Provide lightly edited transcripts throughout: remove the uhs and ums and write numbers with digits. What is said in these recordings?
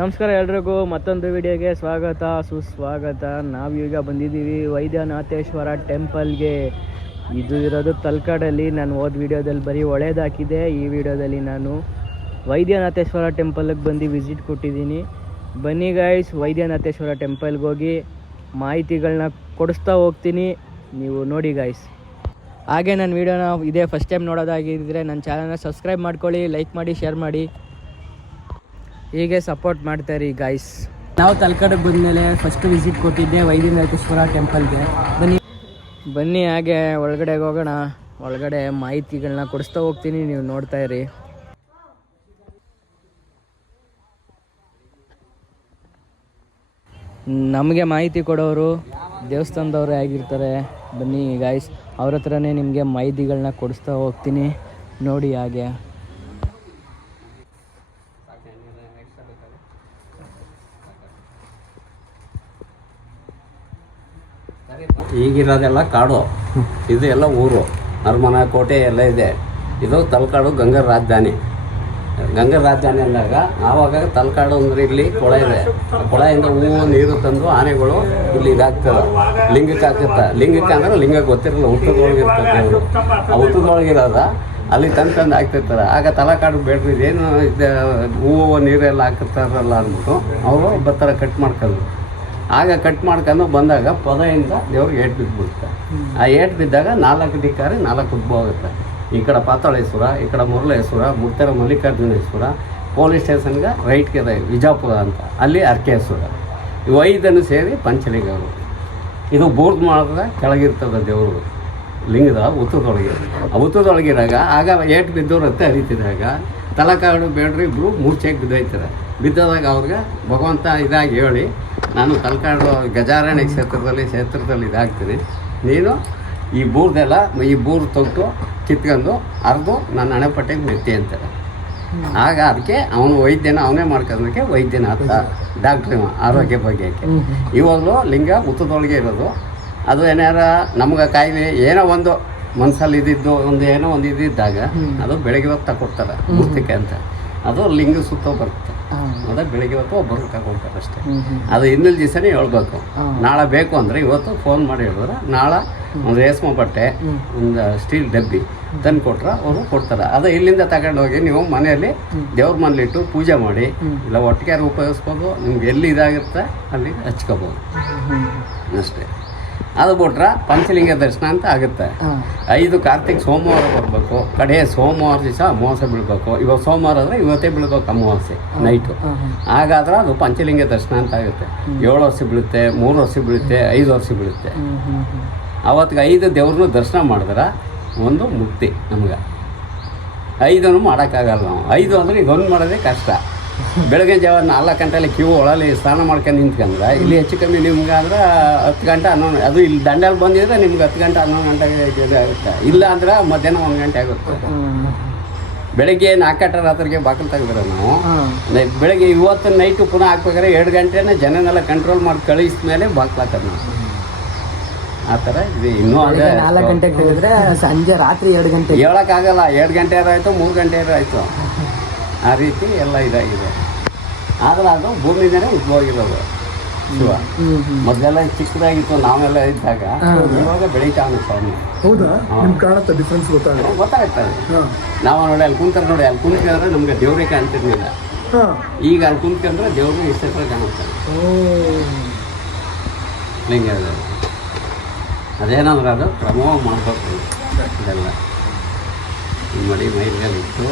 ನಮಸ್ಕಾರ ಎಲ್ರಿಗೂ ಮತ್ತೊಂದು ವಿಡಿಯೋಗೆ ಸ್ವಾಗತ ಸುಸ್ವಾಗತ. ನಾವೀಗ ಬಂದಿದ್ದೀವಿ ವೈದ್ಯನಾಥೇಶ್ವರ ಟೆಂಪಲ್ಗೆ. ಇದು ಇರೋದು ತಲಕಾಡಲ್ಲಿ. ನಾನು ಹೋದ ವಿಡಿಯೋದಲ್ಲಿ ಬರೀ ಒಳ್ಳೇದಾಕಿದೆ. ಈ ವಿಡಿಯೋದಲ್ಲಿ ನಾನು ವೈದ್ಯನಾಥೇಶ್ವರ ಟೆಂಪಲ್ಗೆ ಬಂದು ವಿಸಿಟ್ ಕೊಟ್ಟಿದ್ದೀನಿ. ಬನ್ನಿ ಗೈಸ್, ವೈದ್ಯನಾಥೇಶ್ವರ ಟೆಂಪಲ್ಗೆ ಹೋಗಿ ಮಾಹಿತಿಗಳನ್ನ ಕೊಡಿಸ್ತಾ ಹೋಗ್ತೀನಿ, ನೀವು ನೋಡಿ ಗೈಸ್. ಹಾಗೆ ನನ್ನ ವಿಡಿಯೋನ ಇದೇ ಫಸ್ಟ್ ಟೈಮ್ ನೋಡೋದಾಗಿದ್ದರೆ ನನ್ನ ಚಾನಲ್ನ ಸಬ್ಸ್ಕ್ರೈಬ್ ಮಾಡ್ಕೊಳ್ಳಿ, ಲೈಕ್ ಮಾಡಿ, ಶೇರ್ ಮಾಡಿ, ಹೀಗೆ ಸಪೋರ್ಟ್ ಮಾಡ್ತಾಯಿರಿ ಗಾಯ್ಸ್. ನಾವು ತಲಕಾಡಿಗೆ ಬಂದಮೇಲೆ ಫಸ್ಟ್ ವಿಸಿಟ್ ಕೊಟ್ಟಿದ್ದೆ ವೈದ್ಯನಾಥೇಶ್ವರ ಟೆಂಪಲ್ಗೆ. ಬನ್ನಿ ಹಾಗೆ ಒಳಗಡೆಗೆ ಹೋಗೋಣ. ಒಳಗಡೆ ಮಾಹಿತಿಗಳನ್ನ ಕೊಡಿಸ್ತಾ ಹೋಗ್ತೀನಿ, ನೀವು ನೋಡ್ತಾ ಇರಿ. ನಮಗೆ ಮಾಹಿತಿ ಕೊಡೋರು ದೇವಸ್ಥಾನದವರೇ ಆಗಿರ್ತಾರೆ. ಬನ್ನಿ ಗಾಯ್ಸ್, ಅವ್ರ ಹತ್ರನೇ ನಿಮಗೆ ಮಾಹಿತಿಗಳನ್ನ ಕೊಡಿಸ್ತಾ ಹೋಗ್ತೀನಿ, ನೋಡಿ ಹಾಗೆ. ಈಗಿರೋದೆಲ್ಲ ಕಾಡು, ಇದು ಎಲ್ಲ ಊರು, ಅರಮನೆ, ಕೋಟೆ ಎಲ್ಲ ಇದೆ. ಇದು ತಲಕಾಡು ಗಂಗರ ರಾಜಧಾನಿ. ಗಂಗರ ರಾಜಧಾನಿ ಅಂದಾಗ ಆವಾಗ ತಲಕಾಡು ಅಂದ್ರೆ ಇಲ್ಲಿ ಕೊಳ ಇದೆ. ಕೊಳೆಯಿಂದ ಹೂವು ನೀರು ತಂದು ಆನೆಗಳು ಇಲ್ಲಿ ಇದಾಗ್ತದೆ, ಲಿಂಗಕ್ಕೆ ಹಾಕುತ್ತೆ. ಲಿಂಗಕ್ಕೆ ಅಂದ್ರೆ ಲಿಂಗ ಗೊತ್ತಿರಲ್ಲ, ಹುತ್ತದೊಳಗಿರ್ತದೆ ದೇವರು. ಆ ಹುತ್ತದೊಳಗಿರೋದ ಅಲ್ಲಿ ತಂದು ಹಾಕ್ತಿರ್ತಾರೆ. ಆಗ ತಲಕಾಡು ಬೇಡ್ರಿ ಏನು ಇದು ಹೂವು ನೀರೆಲ್ಲ ಹಾಕಿರ್ತಾರಲ್ಲ ಅಂದ್ಬಿಟ್ಟು ಅವರು ಬರ್ತಾರೆ ಕಟ್ ಮಾಡ್ಕೊಂಡು. ಆಗ ಕಟ್ ಮಾಡ್ಕೊಂಡು ಬಂದಾಗ ಪೊದೆಯಿಂದ ದೇವ್ರಿಗೆ ಏಟು ಬಿದ್ದುಬಿಡುತ್ತೆ. ಆ ಏಟು ಬಿದ್ದಾಗ 4 ದಿಕ್ಕಾರಿ 4 ಉದ್ಭವ ಆಗುತ್ತೆ. ಈ ಕಡೆ ಪಾತಾಳೇಶ್ವರ, ಈ ಕಡೆ ಮುರುಳೇಶ್ವರ, ಮುತ್ತೆರ ಮಲ್ಲಿಕಾರ್ಜುನೇಶ್ವರ. ಪೊಲೀಸ್ ಸ್ಟೇಷನ್ಗೆ ರೈಟ್ಗೆ ಇದೆ ವಿಜಾಪುರ ಅಂತ, ಅಲ್ಲಿ ಅರ್ಕೇಶ್ವರ. ಇವು 5 ಸೇರಿ ಪಂಚಲಿಂಗಗಳು. ಇದು ಬೂರ್ದ್ ಮಾಡಿದ್ರೆ ಕೆಳಗಿರ್ತದೆ ದೇವರು ಲಿಂಗದ ಹುತ್ತದೊಳಗೆ. ಆ ಹುತ್ತದೊಳಗಿರಾಗ ಆಗ ಏಟು ಬಿದ್ದವ್ರು ಹತ್ತೆ ಹರಿತಿದ್ದಾಗ ತಲಕಾಡು ಬೇಡ್ರಿ ಇಬ್ಬರು ಮೂರ್ಛೆಗೆ ಬಿದ್ದೋಯ್ತಾರೆ. ಬಿದ್ದೋದಾಗ ಅವ್ರಿಗೆ ಭಗವಂತ ಇದಾಗಿ ಹೇಳಿ, ನಾನು ತಲಕಾಡು ಗಜಾರಾಣಿ ಕ್ಷೇತ್ರದಲ್ಲಿ ಇದಾಗ್ತೀನಿ, ನೀನು ಈ ಬೂರ್ದೆಲ್ಲ ಈ ಬೂರು ತೊಟ್ಟು ಕಿತ್ಕೊಂಡು ಅರ್ದು ನನ್ನ ಹಣೆಪಟ್ಟೆಗೆ ಮೆತ್ತಿ ಅಂತಾರೆ. ಆಗ ಅದಕ್ಕೆ ಅವನು ವೈದ್ಯನ ಅವನೇ ಮಾಡ್ಕೊಳ್ಳೋದಕ್ಕೆ ವೈದ್ಯನಾಥ ಡಾಕ್ಟ್ರಿ ಆರೋಗ್ಯ ಬಗ್ಗೆಕ್ಕೆ. ಇವಾಗಲೂ ಲಿಂಗ ಹುತ್ತದೊಳಗೆ ಇರೋದು. ಅದು ಏನಾರ ನಮ್ಗೆ ಕಾಯಿಲೆ ಏನೋ ಒಂದು ಮನಸ್ಸಲ್ಲಿ ಇದ್ದಿದ್ದು ಒಂದು ಏನೋ ಒಂದು ಇದ್ದಿದ್ದಾಗ ಅದು ಬೆಳಗ್ಗೆ ಹೊತ್ತು ತಗೊಡ್ತಾರೆ ಮೂರ್ತಿಕೆ ಅಂತ. ಅದು ಲಿಂಗ ಸುತ್ತ ಬರುತ್ತೆ. ಅದೇ ಬೆಳಗ್ಗೆ ಹೊತ್ತು ಒಬ್ಬರು ತಗೊಳ್ತಾರೆ ಅಷ್ಟೇ. ಅದು ಇನ್ನೊಂದು ದಿವಸನೇ ಹೇಳ್ಬೇಕು. ನಾಳೆ ಬೇಕು ಅಂದರೆ ಇವತ್ತು ಫೋನ್ ಮಾಡಿ ಹೇಳಿದ್ರೆ ನಾಳೆ ಒಂದು ರೇಷ್ಮೆ ಬಟ್ಟೆ, ಒಂದು ಸ್ಟೀಲ್ ಡಬ್ಬಿ ತಂದು ಕೊಟ್ರೆ ಅವರು ಕೊಡ್ತಾರೆ. ಅದು ಇಲ್ಲಿಂದ ತಗೊಂಡೋಗಿ ನೀವು ಮನೆಯಲ್ಲಿ ದೇವ್ರ ಮನೇಲಿಟ್ಟು ಪೂಜೆ ಮಾಡಿ, ಇಲ್ಲ ಒಟ್ಟಿಗೆ ಉಪಯೋಗಿಸ್ಬೋದು. ನಿಮ್ಗೆ ಎಲ್ಲಿ ಇದಾಗುತ್ತೆ ಅಲ್ಲಿ ಹಚ್ಕೋಬೋದು ಅಷ್ಟೇ. ಅದು ಬಿಟ್ರೆ ಪಂಚಲಿಂಗ ದರ್ಶನ ಅಂತ ಆಗುತ್ತೆ. 5 ಕಾರ್ತಿಕ್ ಸೋಮವಾರ ಬರಬೇಕು. ಕಡೆ ಸೋಮವಾರ ದಿವಸ ಅಮಾವಾಸ್ಯೆ ಬೀಳ್ಬೇಕು. ಇವಾಗ ಸೋಮವಾರ ಆದರೆ ಇವತ್ತೇ ಬೀಳ್ಬೇಕು ಅಮಾವಾಸ್ಯೆ ನೈಟು. ಹಾಗಾದ್ರೆ ಅದು ಪಂಚಲಿಂಗ ದರ್ಶನ ಅಂತ ಆಗುತ್ತೆ. 7 ವರ್ಷ ಬೀಳುತ್ತೆ, 3 ವರ್ಷ ಬೀಳುತ್ತೆ, 5 ವರ್ಷ ಬೀಳುತ್ತೆ. ಅವತ್ತಿಗೆ 5 ದೇವ್ರನ್ನೂ ದರ್ಶನ ಮಾಡಿದ್ರೆ ಒಂದು ಮುಕ್ತಿ ನಮ್ಗೆ. 5 ಮಾಡೋಕ್ಕಾಗಲ್ಲ ನಾವು. 5 ಅಂದರೆ ಈಗ ಒಂದು ಮಾಡೋದೇ ಕಷ್ಟ. ಬೆಳಗ್ಗೆ ಜಾವ 4 ಗಂಟೆಯಲ್ಲಿ ಕ್ಯೂ ಒಳಲ್ಲಿ ಸ್ನಾನ ಮಾಡ್ಕೊಂಡು ನಿಂತ್ಕೊಂಡ್ರೆ ಇಲ್ಲಿ ಹೆಚ್ಚು ಕಮ್ಮಿ ನಿಮ್ಗೆ ಅಂದ್ರೆ 10 ಗಂಟೆ 11, ಅದು ಇಲ್ಲಿ ದಂಡಲ್ಲಿ ಬಂದಿದ್ರೆ ನಿಮ್ಗೆ 10 ಗಂಟೆ 11 ಗಂಟೆಗೆ ಆಗುತ್ತೆ. ಇಲ್ಲ ಅಂದ್ರೆ ಮಧ್ಯಾಹ್ನ 1 ಗಂಟೆ ಆಗುತ್ತೆ. ಬೆಳಗ್ಗೆ 4 ಗಂಟೆ ರಾತ್ರಿಗೆ ಬಾಗಿಲು ತೆಗೆದ್ರೆ ನಾವು ಬೆಳಗ್ಗೆ ಇವತ್ತು ನೈಟು ಪುನಃ ಹಾಕ್ಬೇಕಾದ್ರೆ 2 ಗಂಟೆನೇ ಜನನೆಲ್ಲ ಕಂಟ್ರೋಲ್ ಮಾಡಿ ಕಳಿಸಿದ ಮೇಲೆ ಬಾಗಿಲು ಹಾಕೋದು ನಾವು. ಆ ಥರ ಇದು ಇನ್ನೂ ಅದೇ 4 ಗಂಟೆಗೆ ತೆಗೆದ್ರೆ ಸಂಜೆ ರಾತ್ರಿ 2 ಗಂಟೆ ಹೇಳೋಕ್ಕಾಗಲ್ಲ. 2 ಗಂಟೆ ಆಯಿತು, 3 ಗಂಟೆ ಆಯಿತು, ಆ ರೀತಿ ಎಲ್ಲ ಇದಾಗಿದೆ. ಆದರೆ ಅದು ಭೂಮಿಯಿಂದನೇ ಉದ್ಭವಾಗಿರೋದು ಶಿವ. ಮೊದಲೆಲ್ಲ ಚಿಕ್ಕದಾಗಿತ್ತು ನಾವೆಲ್ಲ ಇದ್ದಾಗ, ಇವಾಗ ಬೆಳೀತಾವೆ ಸ್ವಾಮಿ. ಗೊತ್ತಾಗ್ತದೆ. ನಾವು ನೋಡಿ ಅಲ್ಲಿ ಕುಂತಾರೆ, ನೋಡಿ ಅಲ್ಲಿ ಕುಂತ್ಕೊಂಡ್ರೆ ನಮ್ಗೆ ದೇವ್ರಿಗೆ ಕಾಣ್ತಿರ್ಲಿಲ್ಲ. ಈಗ ಅಲ್ಲಿ ಕುಂತ್ಕೊಂಡ್ರೆ ದೇವ್ರಿಗೆ ಇಷ್ಟ ಕಾಣುತ್ತೆ ಲಿಂಗ. ಅದೇನಂದ್ರೆ ಅದು ಕ್ರಮವಾಗಿ ಮಾಡಬೇಕು ಇದೆಲ್ಲ. ಮಡಿ ಮೈಲಿಗೆಲ್ಲ ಇಟ್ಟು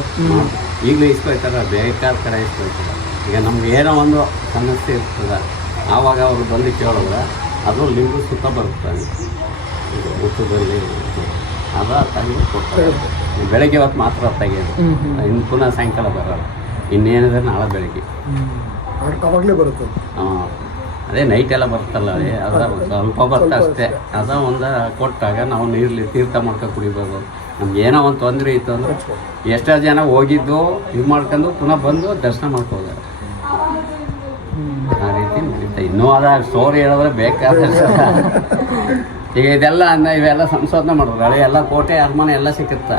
ಈಗಲೂ ಇಸ್ಕೊಳ್ತಾರೆ, ಬೇಕಾದ ಕಡೆ ಇಸ್ಕೊಳ್ತಾರೆ. ಈಗ ನಮ್ಗೆ ಏನೋ ಒಂದು ಸಮಸ್ಯೆ ಇರ್ತದೆ, ಆವಾಗ ಅವರು ಬಂದು ಕೇಳಿದ್ರೆ ಅದು ಲಿಂಗ ಸುತ್ತ ಬರುತ್ತದೆ. ಇದು ಹುತ್ತದಲ್ಲಿ ಅದು ತೆಗೆದು ಕೊಡ್ತಾರೆ. ಬೆಳಗ್ಗೆ ಹೊತ್ತು ಮಾತ್ರ ತೆಗೆಯೋದು, ಇನ್ನು ಪುನಃ ಸಾಯಂಕಾಲ ಬರೋಲ್ಲ. ಇನ್ನೇನಿದ್ರೆ ನಾಳೆ ಬೆಳಗ್ಗೆ ಅವಾಗಲೇ ಬರುತ್ತೆ. ಹಾಂ, ಅದೇ ನೈಟೆಲ್ಲ ಬರ್ತಲ್ಲ, ಅದು ಸ್ವಲ್ಪ ಬರುತ್ತೆ ಅಷ್ಟೇ. ಅದು ಒಂದು ಕೊಟ್ಟಾಗ ನಾವು ನೀರಲ್ಲಿ ತೀರ್ಥ ಮಾಡ್ಕೊಂಡು ಕುಡಿಬೋದು. ನಮ್ಗೆ ಏನೋ ಒಂದು ತೊಂದರೆ ಇತ್ತು ಅಂದರೆ ಎಷ್ಟೋ ಜನ ಹೋಗಿದ್ದು ಇದು ಮಾಡ್ಕೊಂಡು ಪುನಃ ಬಂದು ದರ್ಶನ ಮಾಡ್ಕೋತಾರೆ. ಆ ರೀತಿ ನಡೀತಾ. ಇನ್ನೂ ಅದ ಸ್ಟೋರಿ ಹೇಳಿದ್ರೆ ಬೇಕಾದ ಈಗ ಇದೆಲ್ಲ ಇವೆಲ್ಲ ಸಂಶೋಧನೆ ಮಾಡೋದು. ಹಳೆ ಎಲ್ಲ ಕೋಟೆ ಅರಮನೆ ಎಲ್ಲ ಸಿಕ್ಕುತ್ತೆ.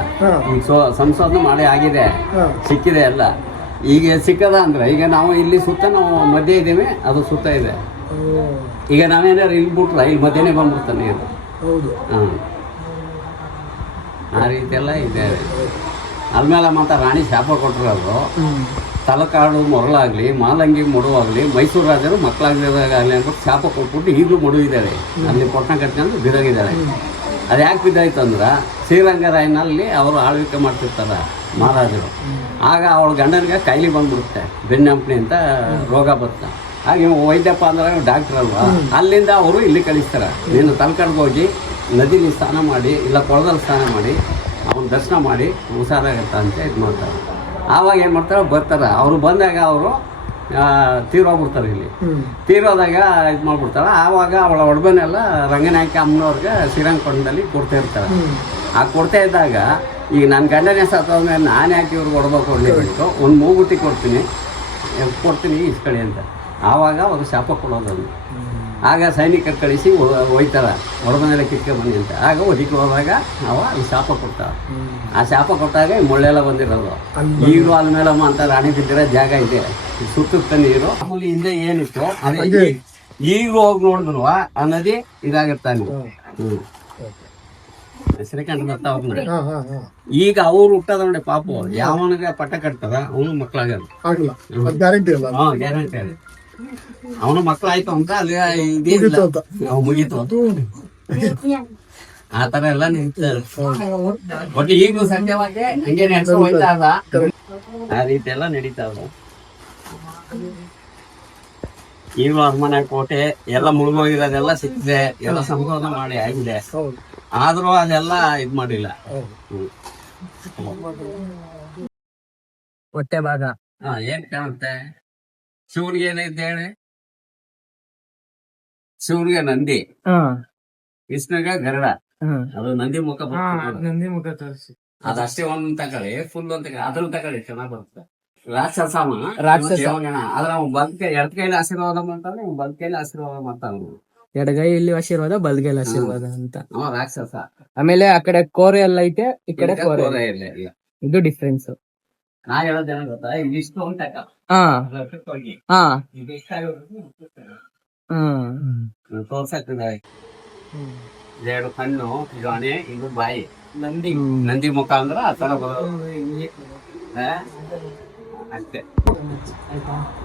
ಈಗ ಸಂಶೋಧನೆ ಮಾಡಿ ಆಗಿದೆ, ಸಿಕ್ಕಿದೆ ಎಲ್ಲ. ಈಗ ಸಿಕ್ಕದ ಅಂದ್ರೆ ಈಗ ನಾವು ಇಲ್ಲಿ ಸುತ್ತ ನಾವು ಮಧ್ಯೆ ಇದ್ದೀವಿ, ಅದು ಸುತ್ತ ಇದೆ. ಈಗ ನಾವೇನಾದ್ರು ಇಲ್ಲಿ ಬಿಟ್ರೆ ಇಲ್ಲಿ ಮಧ್ಯೆನೇ ಬಂದ್ಬಿಡ್ತಾನೆ ನೀರು. ಹೌದು. ಹಾಂ, ಆ ರೀತಿ ಎಲ್ಲ ಇದೆ. ಆದ್ಮೇಲೆ ಮತ್ತು ರಾಣಿ ಶಾಪ ಕೊಟ್ಟಿರೋದು ತಲಕಾಡು ಮೊರಳಾಗಲಿ, ಮಾಲಂಗಿ ಮಡುವಾಗಲಿ, ಮೈಸೂರು ರಾಜರು ಮಕ್ಕಳಾಗಲಿ ಅಂತ ಶಾಪ ಕೊಟ್ಬಿಟ್ಟು ಈಗಲೂ ಮಡು ಇದ್ದಾಳೆ. ಅಲ್ಲಿ ಪಟ್ಟಣ ಕಟ್ಕೊಂಡು ಬಿದ್ದೋಗಿದ್ದಾಳೆ. ಅದು ಯಾಕೆ ಬಿದ್ದಾಯ್ತು ಅಂದ್ರೆ ಶ್ರೀರಂಗರಾಯನಲ್ಲಿ ಅವರು ಆಳ್ವಿಕೆ ಮಾಡ್ತಿರ್ತಾರೆ ಮಹಾರಾಜರು. ಆಗ ಅವಳ ಗಂಡನಿಗೆ ಕಾಯಿಲೆ ಬಂದ್ಬಿಡುತ್ತೆ, ಬೆನ್ನಂಪಣಿ ಅಂತ ರೋಗ ಬರುತ್ತೆ. ಹಾಗೆ ವೈದ್ಯಪ್ಪ ಅಂದ್ರೆ ಡಾಕ್ಟರ್ ಅಲ್ವಾ, ಅಲ್ಲಿಂದ ಅವರು ಇಲ್ಲಿ ಕಳಿಸ್ತಾರೆ. ನೀನು ತಲಕಾಡ್ಗೆ ಹೋಗಿ ನದಿಲಿ ಸ್ನಾನ ಮಾಡಿ ಇಲ್ಲ ಕೊಳದಲ್ಲಿ ಸ್ನಾನ ಮಾಡಿ ಅವನ ದರ್ಶನ ಮಾಡಿ ಹುಷಾರಾಗತ್ತ ಅಂತ ಇದು ಮಾಡ್ತಾರೆ. ಆವಾಗ ಏನು ಮಾಡ್ತಾರೆ, ಬರ್ತಾರೆ. ಅವರು ಬಂದಾಗ ಅವರು ತೀರೋಗ್ಬಿಡ್ತಾರೆ. ಇಲ್ಲಿ ತೀರೋದಾಗ ಇದು ಮಾಡ್ಬಿಡ್ತಾರೆ. ಆವಾಗ ಅವಳ ಒಡಬನೆಲ್ಲ ರಂಗನಾಯಕಿ ಅಮ್ಮನವ್ರಿಗೆ ಶ್ರೀರಂಗಪಟ್ಟಣದಲ್ಲಿ ಕೊಡ್ತಾ ಇರ್ತಾರೆ. ಆ ಕೊಡ್ತಾ ಇದ್ದಾಗ ಈಗ ನನ್ನ ಗಂಡನೇ ಸತ್ತೋದ್ಮೇಲೆ ನಾನು ಯಾಕೆ ಇವ್ರಿಗೆ ಒಡಬ ಕೊಡಲೇಬೇಕು, ಒಂದು ಮೂಗುತಿ ಕೊಡ್ತೀನಿ ಇಸ್ಕಳಿ ಅಂತ. ಆವಾಗ ಅವರು ಶಾಪ ಕೊಡೋದನ್ನು. ಆಗ ಸೈನಿಕರು ಕಳಿಸಿ ಒಯ್ತಾರೆ, ಒಡಬನೆಲ್ಲ ಕಿತ್ಕೊಂಡು ಬನ್ನಿ ಅಂತ. ಆಗ ಒದಿಕ್ಕೆ ಹೋದಾಗ ಅವ ಈ ಶಾಪ ಕೊಡ್ತಾರೆ. ಆ ಶಾಪ ಕೊಟ್ಟಾಗ ಈ ಮುಳ್ಳೆಲ್ಲ ಬಂದಿರೋದು. ಈಗಲೂ ಅದ ಮೇಲಮ್ಮ ಅಂತ ರಾಣಿ ಬಿದ್ದಿರೋ ಜಾಗ ಇದೆ, ಸುತ್ತ ನೀರು. ಆಮೇಲೆ ಹಿಂದೆ ಏನಿತ್ತು ಅದೇ ಈಗಲೂ ಹೋಗಿ ನೋಡಿದ್ರು ಆ ನದಿ ಇದಾಗಿರ್ತಾನೆ. ಶ್ರೀಕಂಠ ದತ್ತ ಅವ್ರನ್ನ ಈಗ ಅವ್ರು ಹುಟ್ಟದ ನೋಡಿ ಪಾಪ, ಯಾವನಿಗೆ ಪಟ್ಟ ಕಟ್ತದ ಅವನು ಮಕ್ಕಳಾಗಲ್ಲ. ಗ್ಯಾರಂಟಿ ಅಲ್ಲ. ಹಾ, ಗ್ಯಾರಂಟಿ ಅಲ್ಲ. ಅವನು ಮಕ್ಕಳಾಯ್ತು ಅಂತ ಅಲ್ಲಿ ಮುಗೀತು ಆ ತರ ಎಲ್ಲ ನಿಂತಾರೆ. ಒಟ್ಟು ಈಗಲೂ ಸತ್ಯವಾಗಿ ಹಂಗೆ ನಡ್ಸ್ಕೊಂಡು ಹೋಯ್ತಾ ಅದ, ಆ ರೀತಿ ಎಲ್ಲ ನಡೀತಾ ಅದ. ಈಗಲೂ ಅರಮನೆ ಕೋಟೆ ಎಲ್ಲ ಮುಳುಗೋಗಿರೋದೆಲ್ಲ ಸಿಕ್ಕಿದೆ, ಎಲ್ಲ ಸಂಶೋಧನೆ ಮಾಡಿ ಆಗಿದೆ. ಆದ್ರೂ ಅದೆಲ್ಲ ಇದ್ ಮಾಡಿಲ್ಲ. ಹೊಟ್ಟೆ ಭಾಗ ಏನ್ ಕಾಣುತ್ತೆ? ಶಿವನಿಗೆ ಏನೈತೆ ಹೇಳಿ? ಶಿವನಿಗೆ ನಂದಿ, ವಿಷ್ಣುಗೆ ಗರುಡ. ಅದು ನಂದಿ ಮುಖ, ನಂದಿ ಮುಖ ತೋರಿಸಿ ಅದಷ್ಟೇ ಒಂದ್ ತಗೊಳ್ಳಿ, ಫುಲ್ ಅಂತ ಅದ್ರ ತಗೊಳ್ಳಿ, ಚೆನ್ನಾಗ್ ಬರುತ್ತೆ. ರಾಕ್ಷಸಮ ಆದ್ರೆ ಅವ್ನು ಎಡದ ಕೈಲಿ ಆಶೀರ್ವಾದ ಮಾಡ್ತಾನೆ, ಬಲ್ ಕೈಲಿ ಆಶೀರ್ವಾದ ಮಾಡ್ತಾನ. ಎಡಗೈಯಲ್ಲಿ ಆಶೀರ್ವಾದ, ಬಲ್ಗೈಲಿ ಆಶೀರ್ವಾದ ಅಂತ. ರಾಕ್ಷಸ. ಆಮೇಲೆ ಆ ಕಡೆ ಕೋರೆ ಎಲ್ಲ ಐತೆ, ಈ ಕಡೆ ಕೋರೆ ಇಲ್ಲ. ಇದು ಡಿಫ್ರೆನ್ಸ್. ನಾ ಹೇಳೋದೇನ ಗೊತ್ತಾ, ಇಷ್ಟು ಅಂತ ತೋರ್ಸಕ್ತಿದೆ. ಎರಡು ಕಣ್ಣು, ಇದು ಹಣೆ, ಇದು ಬಾಯಿ. ನಂದಿ ಮುಖ ಅಂದ್ರ ಆ ತರ ಅಷ್ಟೇ.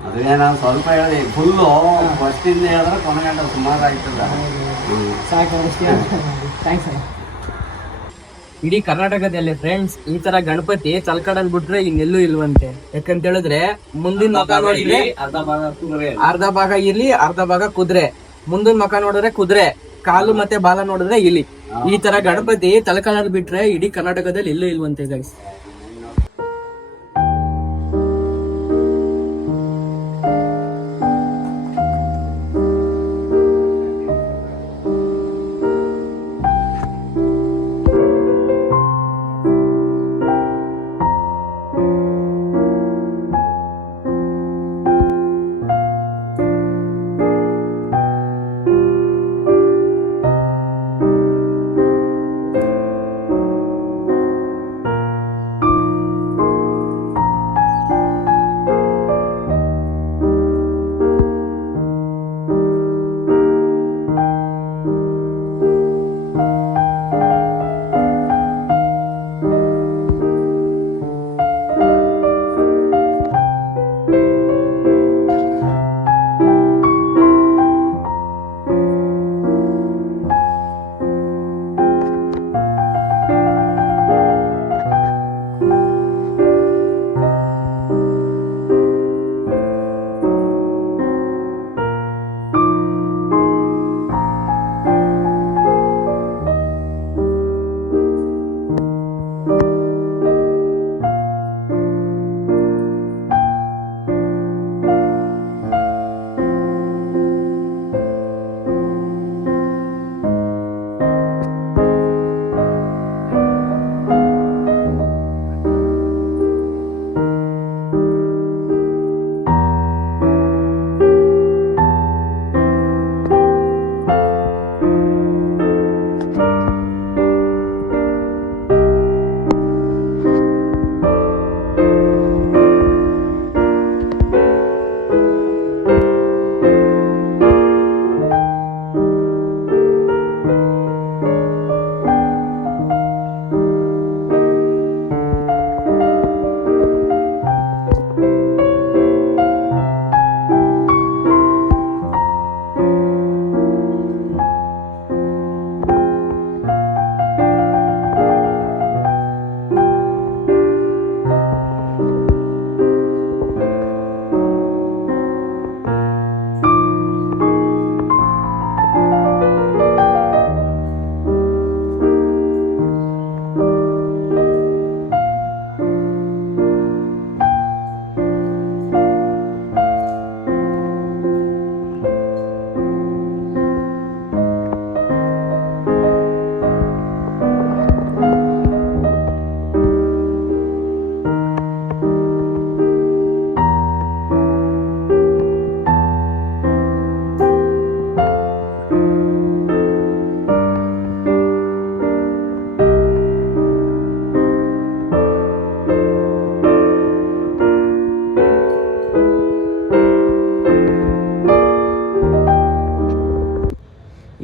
ಅದೇ ನಾನು ಸ್ವಲ್ಪ ಹೇಳಿ, ಫುಲ್ಲು ಫಸ್ಟಿಂದ ಹೇಳಿದ್ರೆ ಕೊನೆಗಂಟ ಸುಮಾರು ಆಯ್ತದ. ಇಡೀ ಕರ್ನಾಟಕದಲ್ಲಿ ಫ್ರೆಂಡ್ಸ್ ಈ ತರ ಗಣಪತಿ ತಲಕಾಡಲ್ಲಿ ಬಿಟ್ರೆ ಇನ್ನೆಲ್ಲೂ ಇಲ್ವಂತೆ. ಯಾಕಂತ ಹೇಳಿದ್ರೆ ಮುಂದಿನ ಮುಖ ನೋಡಿದ್ರೆ ಅರ್ಧ ಭಾಗ ಇರ್ಲಿ, ಅರ್ಧ ಭಾಗ ಕುದುರೆ. ಮುಂದಿನ ಮುಖ ನೋಡಿದ್ರೆ ಕುದುರೆ, ಕಾಲು ಮತ್ತೆ ಬಾಲ ನೋಡಿದ್ರೆ ಇಲಿ. ಈ ತರ ಗಣಪತಿ ತಲಕಾಡಲ್ಲಿ ಬಿಟ್ರೆ ಇಡೀ ಕರ್ನಾಟಕದಲ್ಲಿ ಎಲ್ಲೂ ಇಲ್ವಂತೆ ಗೈಸ್.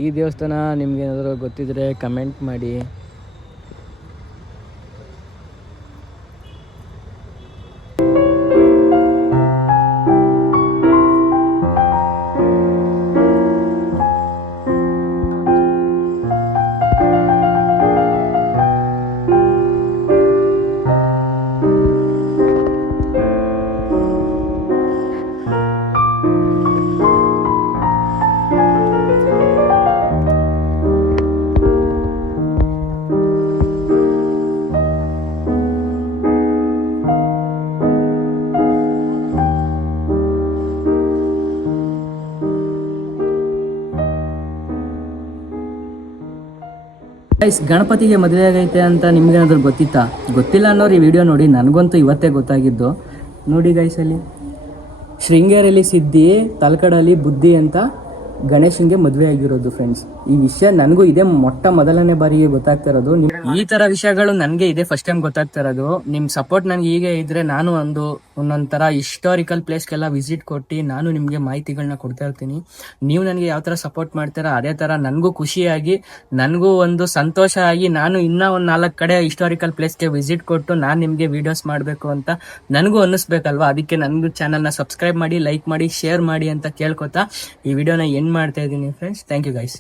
ಈ ದೇವಸ್ಥಾನ ನಿಮ್ಗೆ ಏನಾದರೂ ಗೊತ್ತಿದ್ರೆ ಕಮೆಂಟ್ ಮಾಡಿ. ಗೈಸ್, ಗಣಪತಿಗೆ ಮದುವೆ ಆಗೈತೆ ಅಂತ ನಿಮ್ಗೇನಾದ್ರೂ ಗೊತ್ತಿತ್ತಾ? ಗೊತ್ತಿಲ್ಲ ಅನ್ನೋರು ಈ ವಿಡಿಯೋ ನೋಡಿ. ನನಗಂತೂ ಇವತ್ತೇ ಗೊತ್ತಾಗಿದ್ದು. ನೋಡಿ ಗೈಸ್, ಅಲ್ಲಿ ಶೃಂಗೇರಿಯಲ್ಲಿ ಸಿದ್ಧಿ, ತಲಕಾಡಲ್ಲಿ ಬುದ್ಧಿ ಅಂತ ಗಣೇಶನ್ಗೆ ಮದುವೆ ಆಗಿರೋದು ಫ್ರೆಂಡ್ಸ್. ಈ ವಿಷಯ ನನಗೂ ಇದೇ ಮೊದಲನೇ ಬಾರಿಗೆ ಗೊತ್ತಾಗ್ತಾ ಇರೋದು. ಈ ತರ ವಿಷಯಗಳು ನನಗೆ ಇದೇ ಫಸ್ಟ್ ಟೈಮ್ ಗೊತ್ತಾಗ್ತಾ ಇರೋದು. ನಿಮ್ ಸಪೋರ್ಟ್ ನನಗೆ ಹೀಗೆ ಇದ್ರೆ ನಾನು ಒಂದೊಂದ್ ತರ ಹಿಸ್ಟಾರಿಕಲ್ ಪ್ಲೇಸ್ಗೆಲ್ಲ ವಿಸಿಟ್ ಕೊಟ್ಟು ನಾನು ನಿಮ್ಗೆ ಮಾಹಿತಿಗಳನ್ನ ಕೊಡ್ತಾ ಇರ್ತೀನಿ. ನೀವು ನನಗೆ ಯಾವ ತರ ಸಪೋರ್ಟ್ ಮಾಡ್ತೀರಾ ಅದೇ ತರ ನನಗೂ ಖುಷಿಯಾಗಿ, ನನಗೂ ಒಂದು ಸಂತೋಷ ಆಗಿ, ನಾನು ಇನ್ನೂ ಒಂದು 4 ಕಡೆ ಹಿಸ್ಟಾರಿಕಲ್ ಪ್ಲೇಸ್ಗೆ ವಿಸಿಟ್ ಕೊಟ್ಟು ನಾನು ನಿಮಗೆ ವಿಡಿಯೋಸ್ ಮಾಡಬೇಕು ಅಂತ ನನಗೂ ಅನ್ನಿಸ್ಬೇಕಲ್ವಾ. ಅದಕ್ಕೆ ನನಗೂ ಚಾನಲ್ನ ಸಬ್ಸ್ಕ್ರೈಬ್ ಮಾಡಿ, ಲೈಕ್ ಮಾಡಿ, ಶೇರ್ ಮಾಡಿ ಅಂತ ಕೇಳ್ಕೊತಾ ಈ ವಿಡಿಯೋನ ಎಂಡ್ ಮಾಡ್ತಾ ಇದ್ದೀನಿ ಫ್ರೆಂಡ್ಸ್. Thank you guys.